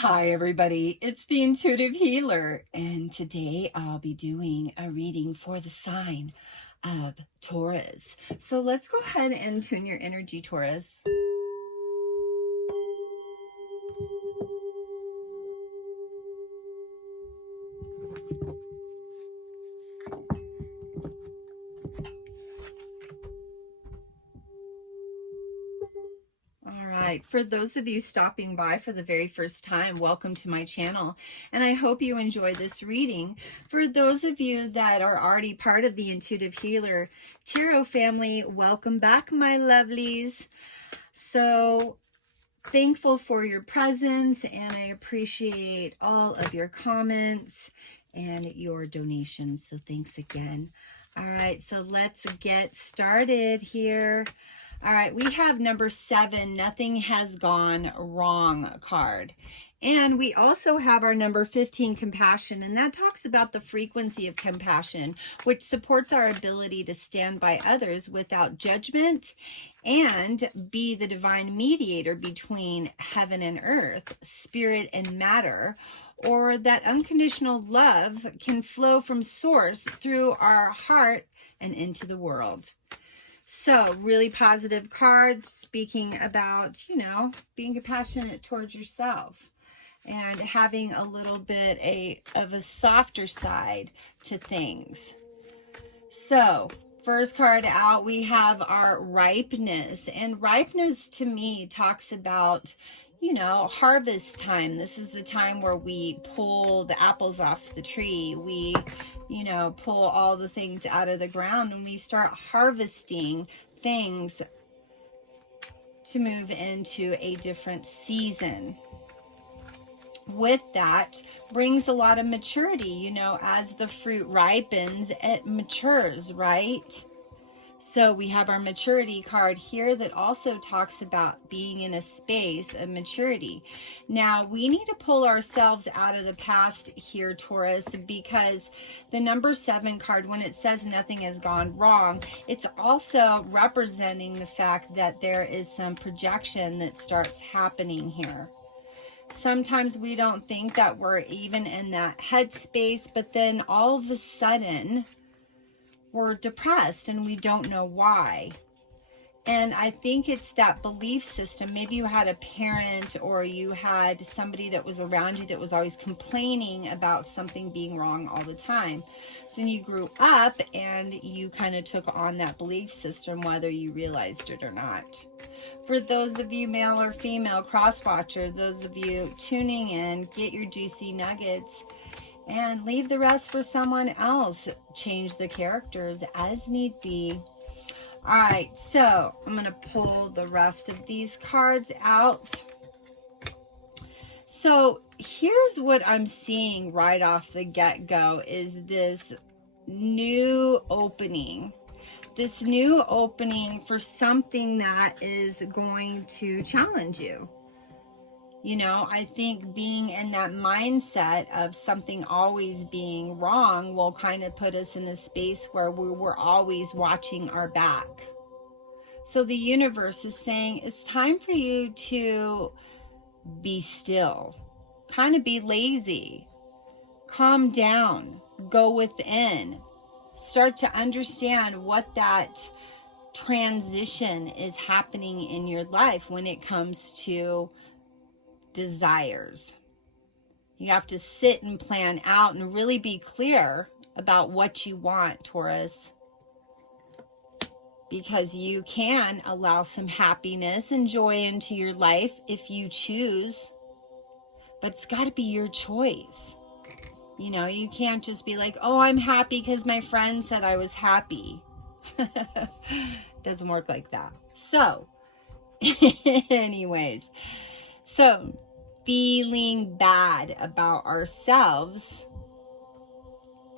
Hi everybody, it's the Intuitive Healer, and today I'll be doing a reading for the sign of Taurus. So let's go ahead and tune your energy, Taurus. For those of you stopping by for the very first time, welcome to my channel, and I hope you enjoy this reading. For those of you that are already part of the Intuitive Healer Tarot family, welcome back, my lovelies. So thankful for your presence, and I appreciate all of your comments and your donations, so thanks again. All right, so let's get started here. All right, we have number 7, Nothing Has Gone Wrong card. And we also have our number 15, Compassion, and that talks about the frequency of compassion, which supports our ability to stand by others without judgment and be the divine mediator between heaven and earth, spirit and matter, or that unconditional love can flow from source through our heart and into the world. So, really positive card, speaking about, being compassionate towards yourself and having a little bit of a softer side to things. So, first card out, we have our ripeness. And ripeness to me talks about, harvest time. This is the time where we pull the apples off the tree. We pull all the things out of the ground, and we start harvesting things to move into a different season. With that brings a lot of maturity, as the fruit ripens, it matures, right? So we have our maturity card here that also talks about being in a space of maturity. Now, we need to pull ourselves out of the past here, Taurus, because the number 7 card, when it says nothing has gone wrong, it's also representing the fact that there is some projection that starts happening here. Sometimes we don't think that we're even in that headspace, but then all of a sudden, we're depressed and we don't know why. And I think it's that belief system. Maybe you had a parent or you had somebody that was around you that was always complaining about something being wrong all the time. So you grew up and you kind of took on that belief system, whether you realized it or not. For those of you male or female cross-watcher, those of you tuning in, get your juicy nuggets and leave the rest for someone else. Change the characters as need be. All right, so I'm going to pull the rest of these cards out. So here's what I'm seeing right off the get-go is this new opening. This new opening for something that is going to challenge you. I think being in that mindset of something always being wrong will kind of put us in a space where we're always watching our back. So the universe is saying it's time for you to be still, kind of be lazy, calm down, go within, start to understand what that transition is happening in your life when it comes to desires. You have to sit and plan out and really be clear about what you want, Taurus, because you can allow some happiness and joy into your life if you choose, but it's got to be your choice. You can't just be like, oh, I'm happy because my friend said I was happy. Doesn't work like that. So anyways, so feeling bad about ourselves,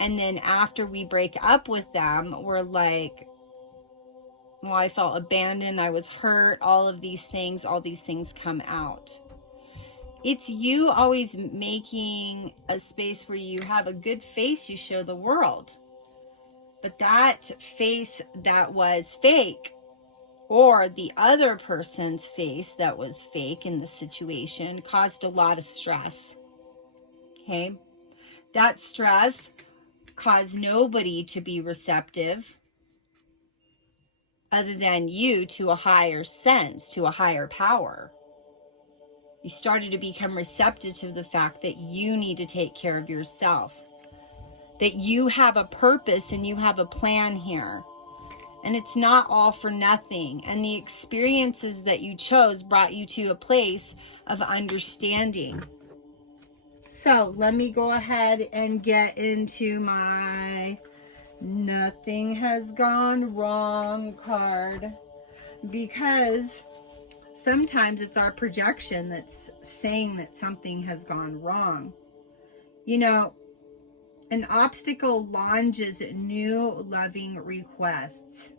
and then after we break up with them, we're like, well, I felt abandoned, I was hurt, all these things come out. It's you always making a space where you have a good face you show the world, but that face that was fake or the other person's face that was fake in the situation caused a lot of stress. Okay? That stress caused nobody to be receptive other than you to a higher sense, to a higher power. You started to become receptive to the fact that you need to take care of yourself, that you have a purpose and you have a plan here. And it's not all for nothing. And the experiences that you chose brought you to a place of understanding. So let me go ahead and get into my nothing has gone wrong card, because sometimes it's our projection that's saying that something has gone wrong. You know, an obstacle launches new loving requests.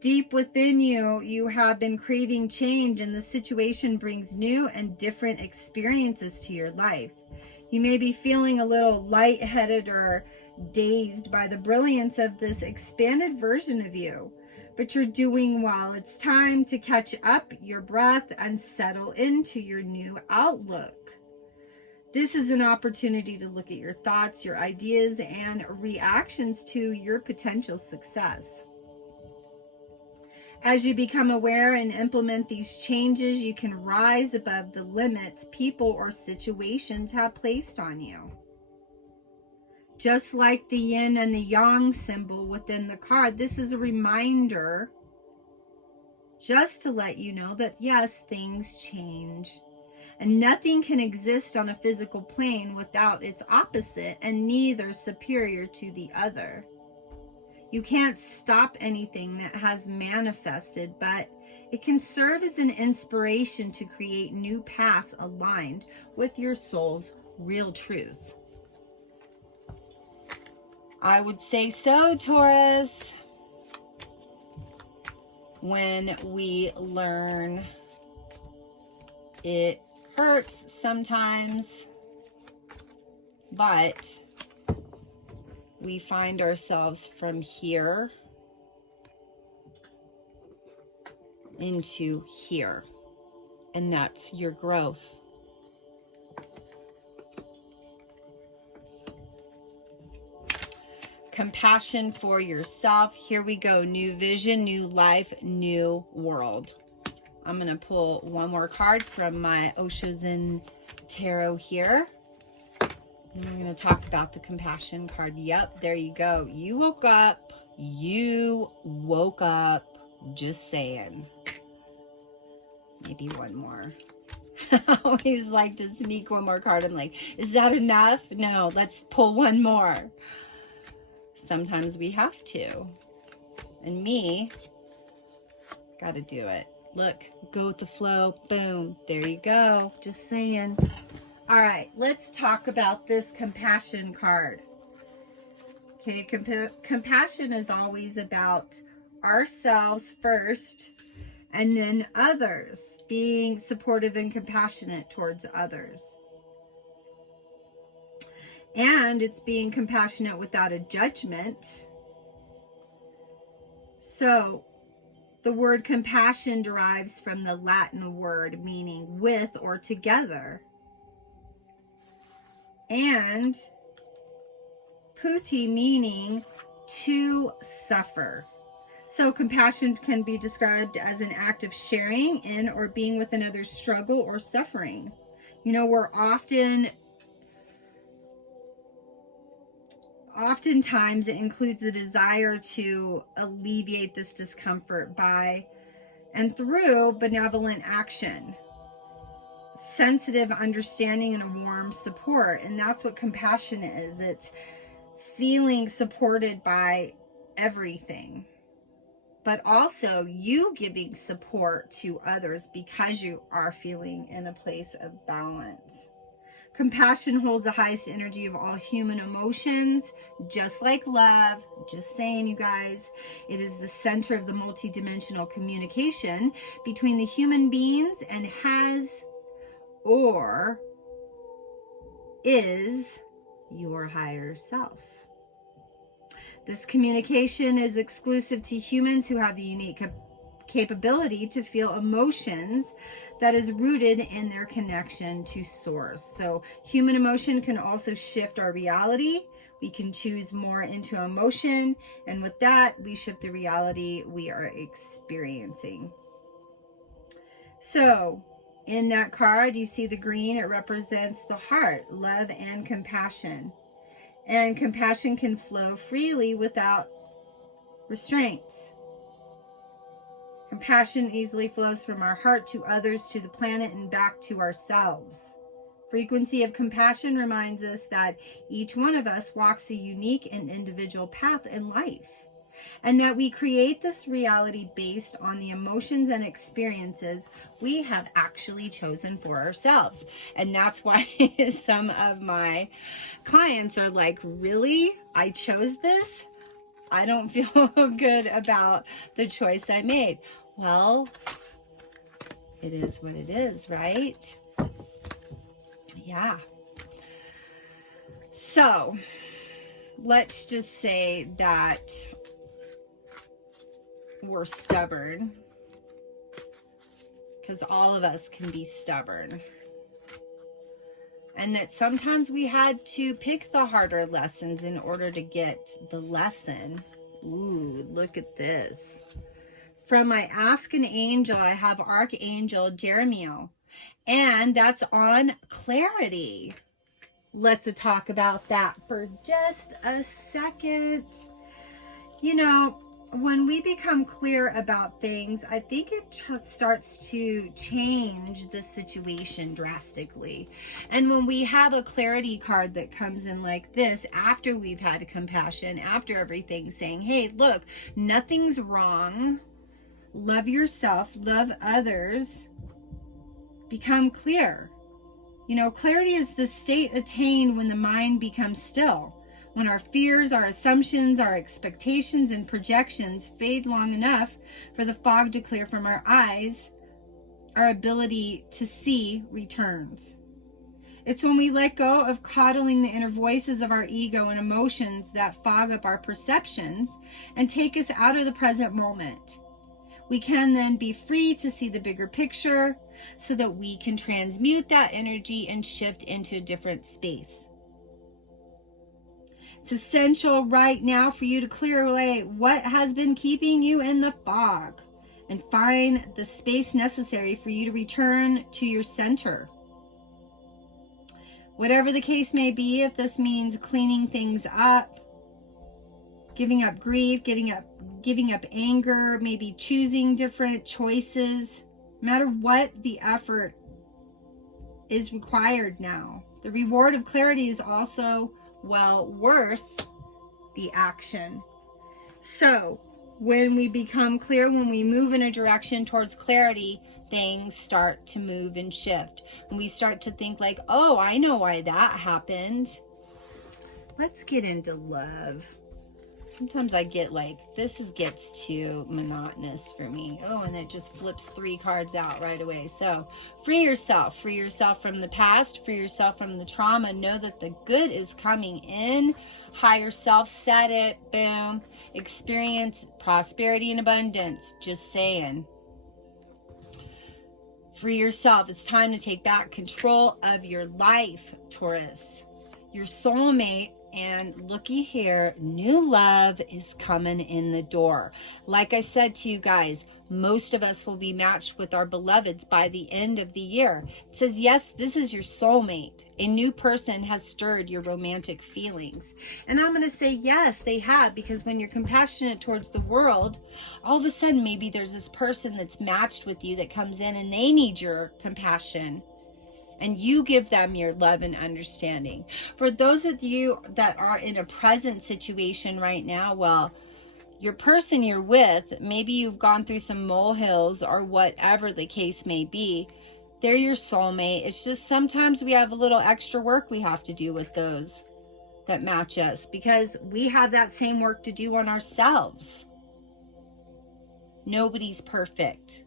Deep within you, you have been craving change, and the situation brings new and different experiences to your life. You may be feeling a little lightheaded or dazed by the brilliance of this expanded version of you, but you're doing well. It's time to catch up your breath and settle into your new outlook. This is an opportunity to look at your thoughts, your ideas, and reactions to your potential success. As you become aware and implement these changes, you can rise above the limits people or situations have placed on you. Just like the yin and the yang symbol within the card, this is a reminder just to let you know that yes, things change. And nothing can exist on a physical plane without its opposite, and neither superior to the other. You can't stop anything that has manifested, but it can serve as an inspiration to create new paths aligned with your soul's real truth. I would say so, Taurus. When we learn, it hurts sometimes, but we find ourselves from here into here, and that's your growth. Compassion for yourself. Here we go. New vision, new life, new world. I'm going to pull one more card from my Osho Zen Tarot here. And we're going to talk about the compassion card. Yep, there you go. You woke up. You woke up. Just saying. Maybe one more. I always like to sneak one more card. I'm like, is that enough? No, let's pull one more. Sometimes we have to. And me, gotta do it. Look, go with the flow. Boom. There you go. Just saying. All right, let's talk about this compassion card. Okay, compassion is always about ourselves first, and then others, being supportive and compassionate towards others. And it's being compassionate without a judgment. So the word compassion derives from the Latin word meaning with or together. And puti meaning to suffer. So compassion can be described as an act of sharing in or being with another's struggle or suffering. You know, oftentimes it includes a desire to alleviate this discomfort by and through benevolent action, sensitive understanding, and a warm support. And that's what compassion is. It's feeling supported by everything, but also you giving support to others because you are feeling in a place of balance. Compassion holds the highest energy of all human emotions, just like love. Just saying, you guys. It is the center of the multidimensional communication between the human beings and has or is your higher self. This communication is exclusive to humans who have the unique capability to feel emotions that is rooted in their connection to source. So human emotion can also shift our reality. We can choose more into emotion, and with that, we shift the reality we are experiencing. So in that card, you see the green, it represents the heart, love and compassion. And compassion can flow freely without restraints. Compassion easily flows from our heart to others, to the planet, and back to ourselves. Frequency of compassion reminds us that each one of us walks a unique and individual path in life, and that we create this reality based on the emotions and experiences we have actually chosen for ourselves. And that's why some of my clients are like, really? I chose this? I don't feel good about the choice I made. Well, it is what it is, right? Yeah. So let's just say that we're stubborn, because all of us can be stubborn, and that sometimes we had to pick the harder lessons in order to get the lesson. Ooh, look at this. From my Ask an Angel, I have Archangel Jeremiah, and that's on clarity. Let's talk about that for just a second. You know, when we become clear about things, I think it starts to change the situation drastically. And when we have a clarity card that comes in like this, after we've had compassion, after everything, saying, hey, look, nothing's wrong. Love yourself, love others, become clear. You know, clarity is the state attained when the mind becomes still. When our fears, our assumptions, our expectations, and projections fade long enough for the fog to clear from our eyes, our ability to see returns. It's when we let go of coddling the inner voices of our ego and emotions that fog up our perceptions and take us out of the present moment. We can then be free to see the bigger picture so that we can transmute that energy and shift into a different space. It's essential right now for you to clear away what has been keeping you in the fog and find the space necessary for you to return to your center. Whatever the case may be, if this means cleaning things up, giving up grief, giving up anger, maybe choosing different choices, no matter what the effort is required now. The reward of clarity is also well worth the action. So when we become clear, when we move in a direction towards clarity, things start to move and shift. When we start to think like, oh, I know why that happened. Let's get into love. Sometimes I get like, gets too monotonous for me. Oh, and it just flips 3 cards out right away. So free yourself from the past, free yourself from the trauma. Know that the good is coming in. Higher self said it, boom. Experience prosperity and abundance, just saying. Free yourself. It's time to take back control of your life, Taurus. Your soulmate. And looky here, new love is coming in the door. Like I said to you guys, most of us will be matched with our beloveds by the end of the year. It says, yes, this is your soulmate. A new person has stirred your romantic feelings. And I'm going to say, yes, they have, because when you're compassionate towards the world, all of a sudden, maybe there's this person that's matched with you that comes in and they need your compassion. And you give them your love and understanding. For those of you that are in a present situation right now, well, your person you're with, maybe you've gone through some molehills or whatever the case may be, they're your soulmate. It's just sometimes we have a little extra work we have to do with those that match us, because we have that same work to do on ourselves. Nobody's perfect,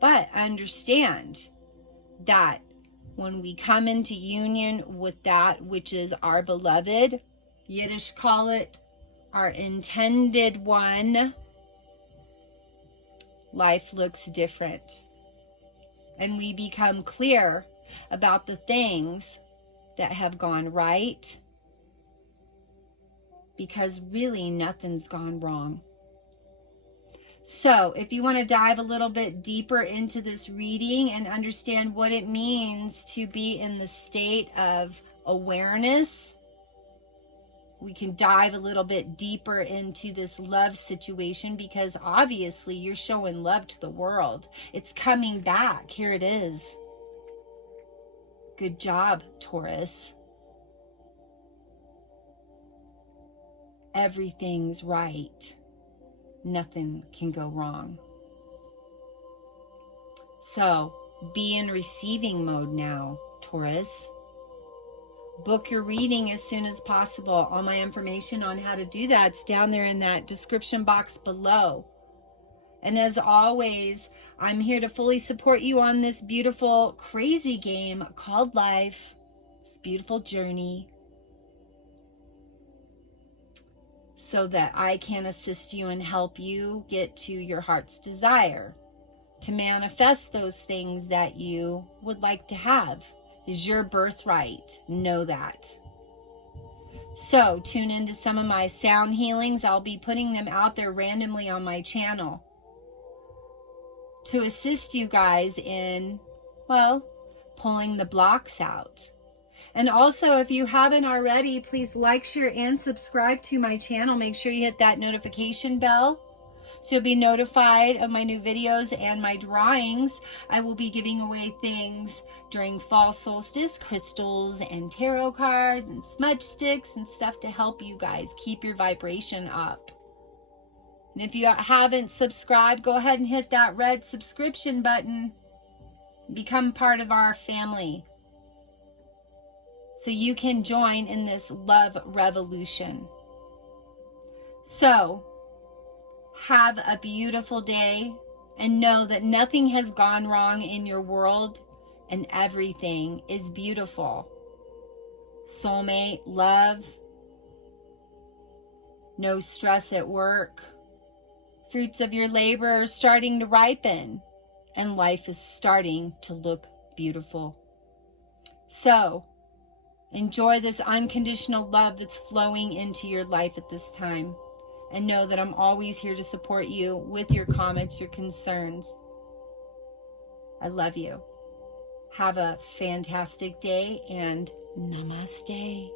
but understand that when we come into union with that which is our beloved, Yiddish call it our intended one, life looks different. And we become clear about the things that have gone right, because really nothing's gone wrong. So if you want to dive a little bit deeper into this reading and understand what it means to be in the state of awareness, we can dive a little bit deeper into this love situation, because obviously you're showing love to the world. It's coming back. Here it is. Good job, Taurus. Everything's right. Nothing can go wrong. So be in receiving mode now, Taurus. Book your reading as soon as possible. All my information on how to do that's down there in that description box below. And as always, I'm here to fully support you on this beautiful, crazy game called life, this beautiful journey, so that I can assist you and help you get to your heart's desire, to manifest those things that you would like to have. Is your birthright. Know that. So tune into some of my sound healings. I'll be putting them out there randomly on my channel to assist you guys in, well, pulling the blocks out. And also, if you haven't already, please like, share, and subscribe to my channel. Make sure you hit that notification bell so you'll be notified of my new videos and my drawings. I will be giving away things during fall solstice, crystals and tarot cards and smudge sticks and stuff to help you guys keep your vibration up. And if you haven't subscribed, go ahead and hit that red subscription button. Become part of our family, so you can join in this love revolution. So, have a beautiful day, and know that nothing has gone wrong in your world, and everything is beautiful. Soulmate, love, no stress at work, fruits of your labor are starting to ripen, and life is starting to look beautiful. So, enjoy this unconditional love that's flowing into your life at this time. And know that I'm always here to support you with your comments, your concerns. I love you. Have a fantastic day, and namaste.